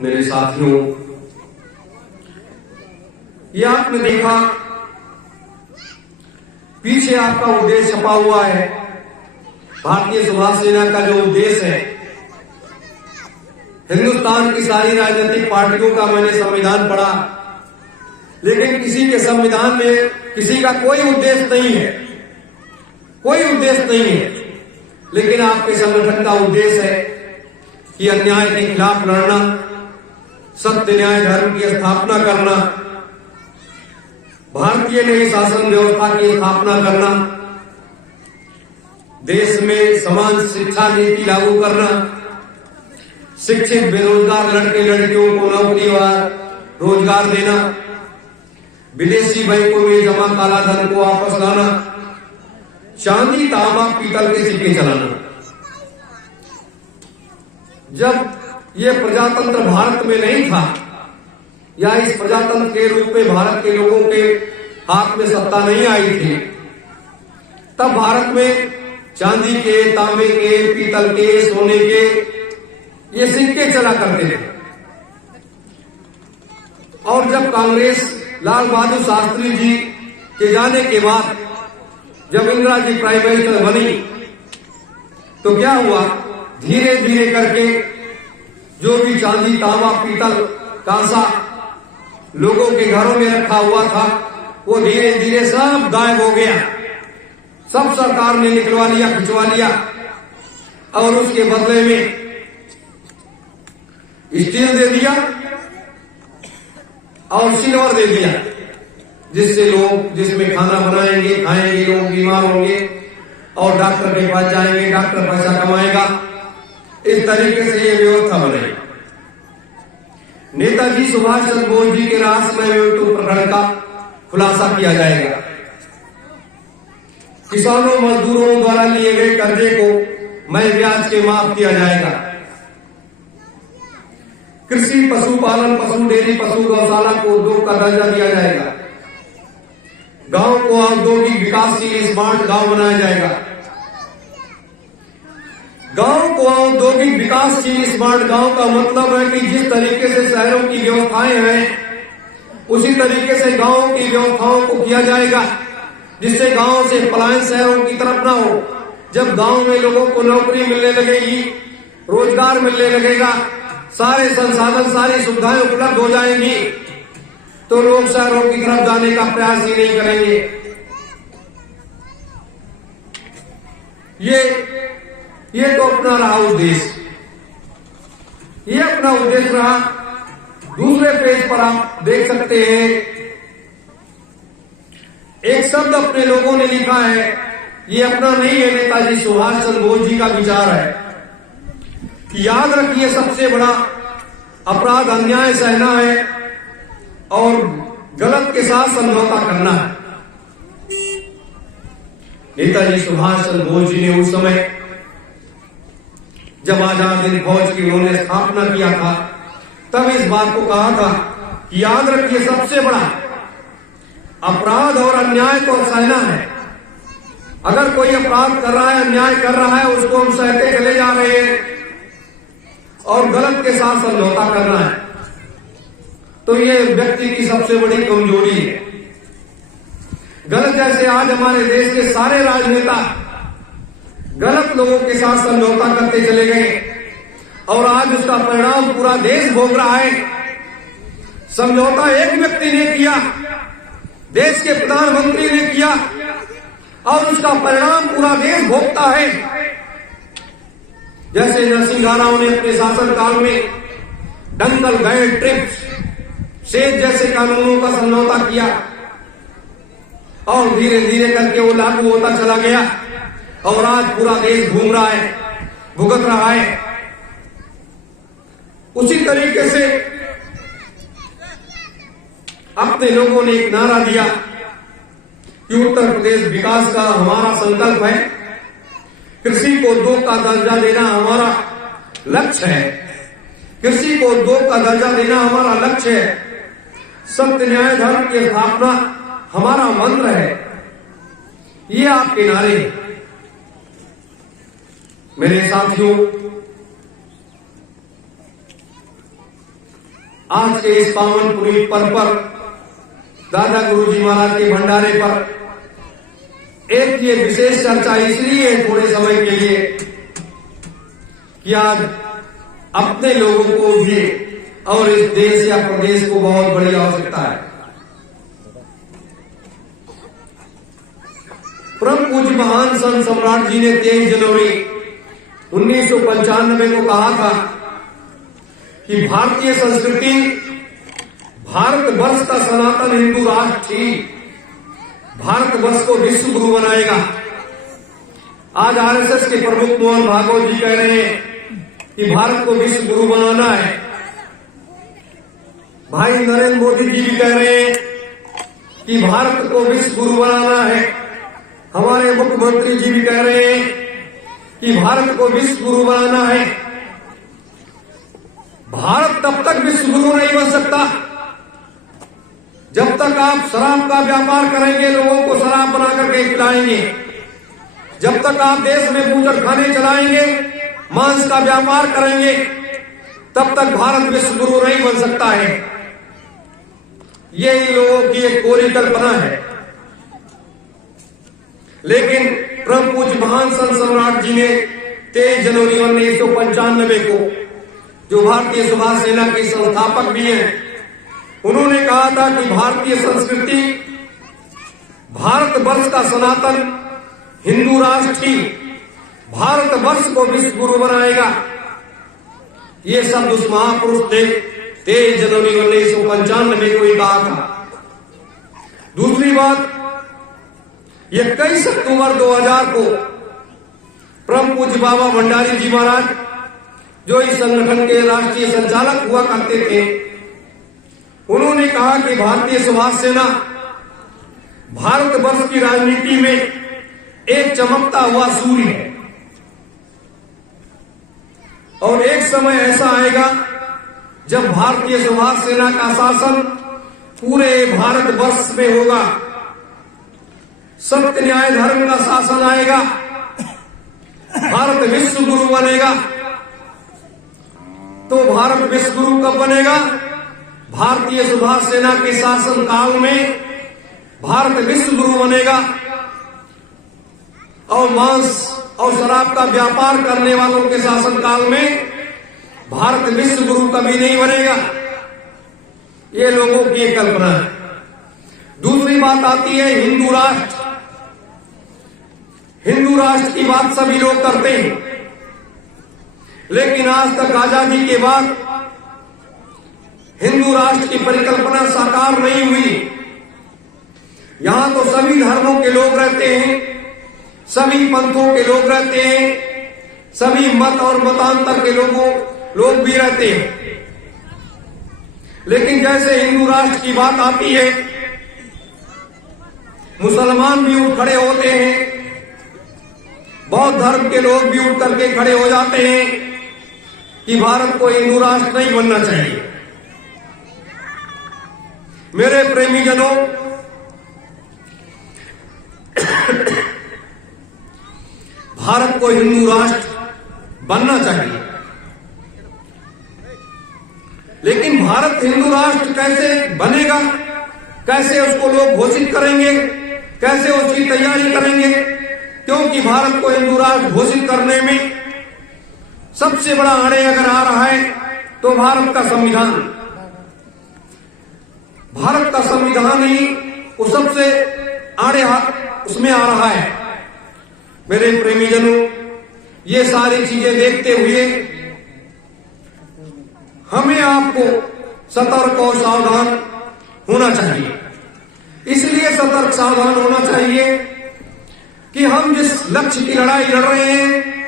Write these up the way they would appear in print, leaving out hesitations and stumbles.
मेरे साथियों, ये आपने देखा पीछे आपका उद्देश्य छपा हुआ है। भारतीय सुभाष सेना का जो उद्देश्य है, हिंदुस्तान की सारी राजनीतिक पार्टियों का मैंने संविधान पढ़ा, लेकिन किसी के संविधान में किसी का कोई उद्देश्य नहीं है, कोई उद्देश्य नहीं है। लेकिन आपके संगठन का उद्देश्य है कि अन्याय के खिलाफ लड़ना, सत्य न्याय धर्म की स्थापना करना, भारतीय न्याय शासन व्यवस्था की स्थापना करना, देश में समान शिक्षा नीति लागू करना, शिक्षित बेरोजगार लड़के लड़कियों को नौकरी और रोजगार देना, विदेशी बैंकों में जमा काला धन को वापस लाना, चांदी तांबा पीतल के सिक्के चलाना। जब ये प्रजातंत्र भारत में नहीं था, या इस प्रजातंत्र के रूप में भारत के लोगों के हाथ में सत्ता नहीं आई थी, तब भारत में चांदी के, तांबे के, पीतल के, सोने के ये सिक्के चला करते थे। और जब कांग्रेस लाल बहादुर शास्त्री जी के जाने के बाद जब इंदिरा जी प्राइम मिनिस्टर बनी, तो क्या हुआ, धीरे धीरे करके जो भी चांदी तांबा पीतल कांसा लोगों के घरों में रखा हुआ था, वो धीरे धीरे सब गायब हो गया। सब सरकार ने निकलवा लिया, खिंचवा लिया, और उसके बदले में स्टील दे दिया और सिल्वर दे दिया, जिससे लोग, जिसमें खाना बनाएंगे, खाएंगे, लोग बीमार होंगे और डॉक्टर के पास जाएंगे, डॉक्टर पैसा कमाएगा। इस तरीके से ये व्यवस्था बनेगी। नेताजी सुभाष चंद्र बोस जी के रहस्यमय मृत्यु प्रकरण का खुलासा किया जाएगा। किसानों मजदूरों द्वारा लिए गए कर्जे को मैं ब्याज के माफ किया जाएगा। कृषि, पशुपालन, पशु डेयरी, पशु गौशाला को उद्योग का दर्जा दिया जाएगा। गांव को औद्योगिक विकासशील स्मार्ट गांव बनाया जाएगा। गांव को औद्योगिक विकासशील स्मार्ट गांव का मतलब है कि जिस तरीके से शहरों की व्यवस्थाएं हैं, उसी तरीके से गांवों की व्यवस्थाओं को किया जाएगा, जिससे गांव से पलायन शहरों की तरफ ना हो। जब गांव में लोगों को नौकरी मिलने लगेगी, रोजगार मिलने लगेगा, सारे संसाधन, सारी सुविधाएं उपलब्ध हो जाएंगी, तो लोग शहरों की तरफ जाने का प्रयास ही नहीं करेंगे। ये तो अपना रहा उद्देश्य, ये अपना उद्देश्य रहा। दूसरे पेज पर आप देख सकते हैं, एक शब्द अपने लोगों ने लिखा है, ये अपना नहीं है, नेताजी सुभाष चंद्र बोस जी का विचार है कि याद रखिए, सबसे बड़ा अपराध अन्याय सहना है और गलत के साथ समझौता करना है। नेताजी सुभाष चंद्र बोस जी ने उस समय जब आजाद हिंद फौज की उन्होंने स्थापना किया था, तब इस बात को कहा था कि याद रखिए, सबसे बड़ा अपराध और अन्याय को सहना है। अगर कोई अपराध कर रहा है, अन्याय कर रहा है, उसको हम सहते चले जा रहे हैं और गलत के साथ समझौता करना है, तो ये व्यक्ति की सबसे बड़ी कमजोरी है। गलत, जैसे आज हमारे देश के सारे राजनेता गलत लोगों के साथ समझौता करते चले गए और आज उसका परिणाम पूरा देश भोग रहा है। समझौता एक व्यक्ति ने किया, देश के प्रधानमंत्री ने किया, और उसका परिणाम पूरा देश भोगता है। जैसे नरसिंह राव ने अपने शासनकाल में दंगल, गए, ट्रिप्स, सेज जैसे कानूनों का समझौता किया और धीरे धीरे करके वो लागू होता चला गया और आज पूरा देश घूम रहा है, भुगत रहा है। उसी तरीके से अपने लोगों ने एक नारा दिया कि उत्तर प्रदेश विकास का हमारा संकल्प है, कृषि को उद्योग का दर्जा देना हमारा लक्ष्य है, कृषि को उद्योग का दर्जा देना हमारा लक्ष्य है, सत्य न्याय धर्म की स्थापना हमारा मंत्र है। ये आपके नारे हैं। मेरे साथियों, आज के इस पावन पुनीत पर्व पर दादा गुरु जी महाराज के भंडारे पर एक ये विशेष चर्चा इसलिए थोड़े समय के लिए कि आज अपने लोगों को भी और इस देश या प्रदेश को बहुत बड़ी आवश्यकता है। परम पूज्य महान संत सम्राट जी ने 23 जनवरी 1995 को कहा था कि भारतीय संस्कृति भारतवर्ष का सनातन हिंदू राष्ट्र ही भारतवर्ष को विश्व गुरु बनाएगा। आज आरएसएस के प्रमुख मोहन भागवत जी कह रहे हैं कि भारत को विश्व गुरु बनाना है। भाई नरेंद्र मोदी जी भी कह रहे हैं कि भारत को विश्व गुरु बनाना है। हमारे मुख्यमंत्री जी भी कह रहे हैं कि भारत को विश्व गुरु बनाना है। भारत तब तक विश्व गुरु नहीं बन सकता जब तक आप शराब का व्यापार करेंगे, लोगों को शराब बना करके खिलाएंगे। जब तक आप देश में बूचड़ खाने चलाएंगे, मांस का व्यापार करेंगे, तब तक भारत विश्व गुरु नहीं बन सकता है। ये इन लोगों की एक कोरी कल्पना है। लेकिन परम पूज्य महान संत सम्राट जी ने 23 जनवरी 1995 को, जो भारतीय सुभाष सेना के संस्थापक भी हैं, उन्होंने कहा था कि भारतीय संस्कृति भारतवर्ष का सनातन हिंदू राष्ट्र ही भारतवर्ष को विश्व गुरु बनाएगा। ये शब्द उस महापुरुष ने 23 जनवरी 1995 को ही कहा था। दूसरी बात, 21 अक्टूबर 2000 को परम पूज्य बाबा भंडारी जी महाराज, जो इस संगठन के राष्ट्रीय संचालक हुआ करते थे, उन्होंने कहा कि भारतीय सुभाष सेना भारतवर्ष की राजनीति में एक चमकता हुआ सूर्य है और एक समय ऐसा आएगा जब भारतीय सुभाष सेना का शासन पूरे भारतवर्ष में होगा। सत्य न्याय धर्म का शासन आएगा, भारत विश्व गुरु बनेगा। तो भारत विश्व गुरु कब बनेगा? भारतीय सुभाष सेना के शासन काल में भारत विश्व गुरु बनेगा और मांस और शराब का व्यापार करने वालों के शासन काल में भारत विश्व गुरु कभी नहीं बनेगा। ये लोगों की एक कल्पना है। दूसरी बात आती है हिंदू राष्ट्र। हिंदू राष्ट्र की बात सभी लोग करते हैं, लेकिन आज तक आजादी के बाद हिंदू राष्ट्र की परिकल्पना साकार नहीं हुई। यहां तो सभी धर्मों के लोग रहते हैं, सभी पंथों के लोग रहते हैं, सभी मत और मतांतर के लोग भी रहते हैं। लेकिन जैसे हिंदू राष्ट्र की बात आती है, मुसलमान भी उठ खड़े होते हैं, बौद्ध धर्म के लोग भी उठ करके खड़े हो जाते हैं कि भारत को हिंदू राष्ट्र नहीं बनना चाहिए। मेरे प्रेमी जनों, भारत को हिंदू राष्ट्र बनना चाहिए, लेकिन भारत हिंदू राष्ट्र कैसे बनेगा, कैसे उसको लोग घोषित करेंगे, कैसे उसकी तैयारी करेंगे? क्योंकि भारत को हिंदू राष्ट्र घोषित करने में सबसे बड़ा अड़े अगर आ रहा है तो भारत का संविधान। भारत का संविधान ही वो सबसे आड़े हाथ उसमें आ रहा है। मेरे प्रेमीजनों, ये सारी चीजें देखते हुए हमें आपको सतर्क और सावधान होना चाहिए। इसलिए सतर्क सावधान होना चाहिए कि हम जिस लक्ष्य की लड़ाई लड़ रहे हैं,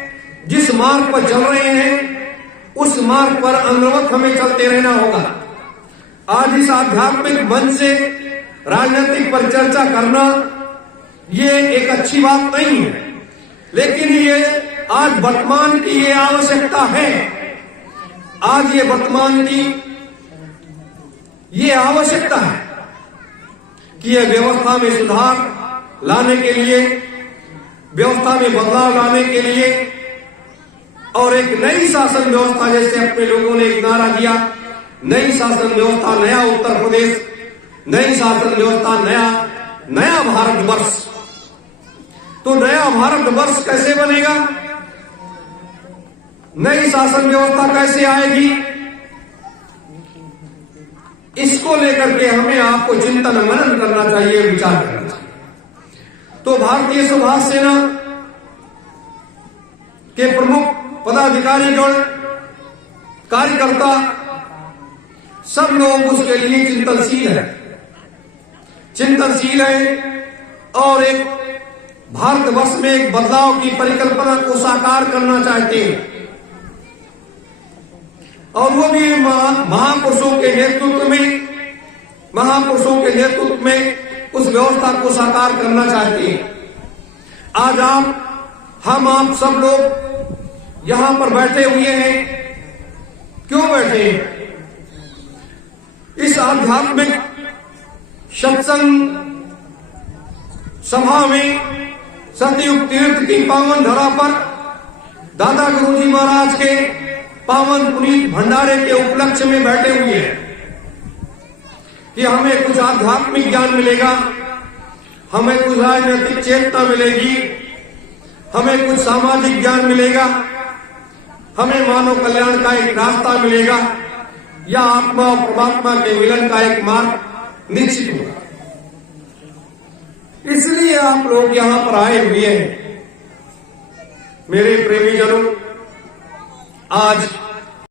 जिस मार्ग पर चल रहे हैं, उस मार्ग पर अनवरत हमें चलते रहना होगा। आज इस आध्यात्मिक मंच से राजनीतिक पर चर्चा करना ये एक अच्छी बात नहीं है, लेकिन ये आज वर्तमान की ये आवश्यकता है। आज ये वर्तमान की ये आवश्यकता है कि ये व्यवस्था में सुधार लाने के लिए, व्यवस्था में बदलाव लाने के लिए और एक नई शासन व्यवस्था, जैसे अपने लोगों ने एक नारा दिया नई शासन व्यवस्था, नया उत्तर प्रदेश, नई शासन व्यवस्था, नया भारतवर्ष। तो नया भारतवर्ष कैसे बनेगा, नई शासन व्यवस्था कैसे आएगी, इसको लेकर के हमें आपको चिंतन मनन करना चाहिए, विचार करना चाहिए। तो भारतीय सुभाष सेना के प्रमुख पदाधिकारीगण, कार्यकर्ता, सब लोग उसके लिए चिंतनशील है और एक भारतवर्ष में एक बदलाव की परिकल्पना को साकार करना चाहते हैं, और वो भी महापुरुषों के नेतृत्व में उस व्यवस्था को साकार करना चाहते हैं। आज हम आप सब लोग यहां पर बैठे हुए हैं, क्यों बैठे हैं? इस आध्यात्मिक सत्संग सभा में सतयुग तीर्थ की पावन धरा पर दादा गुरुजी महाराज के पावन पुनीत भंडारे के उपलक्ष्य में बैठे हुए हैं कि हमें कुछ आध्यात्मिक ज्ञान मिलेगा, हमें कुछ राजनीतिक चेतना मिलेगी, हमें कुछ सामाजिक ज्ञान मिलेगा, हमें मानव कल्याण का एक रास्ता मिलेगा, या आत्मा और परमात्मा के मिलन का एक मार्ग निश्चित होगा। इसलिए आप लोग यहां पर आए हुए हैं। मेरे प्रेमीजनों, आज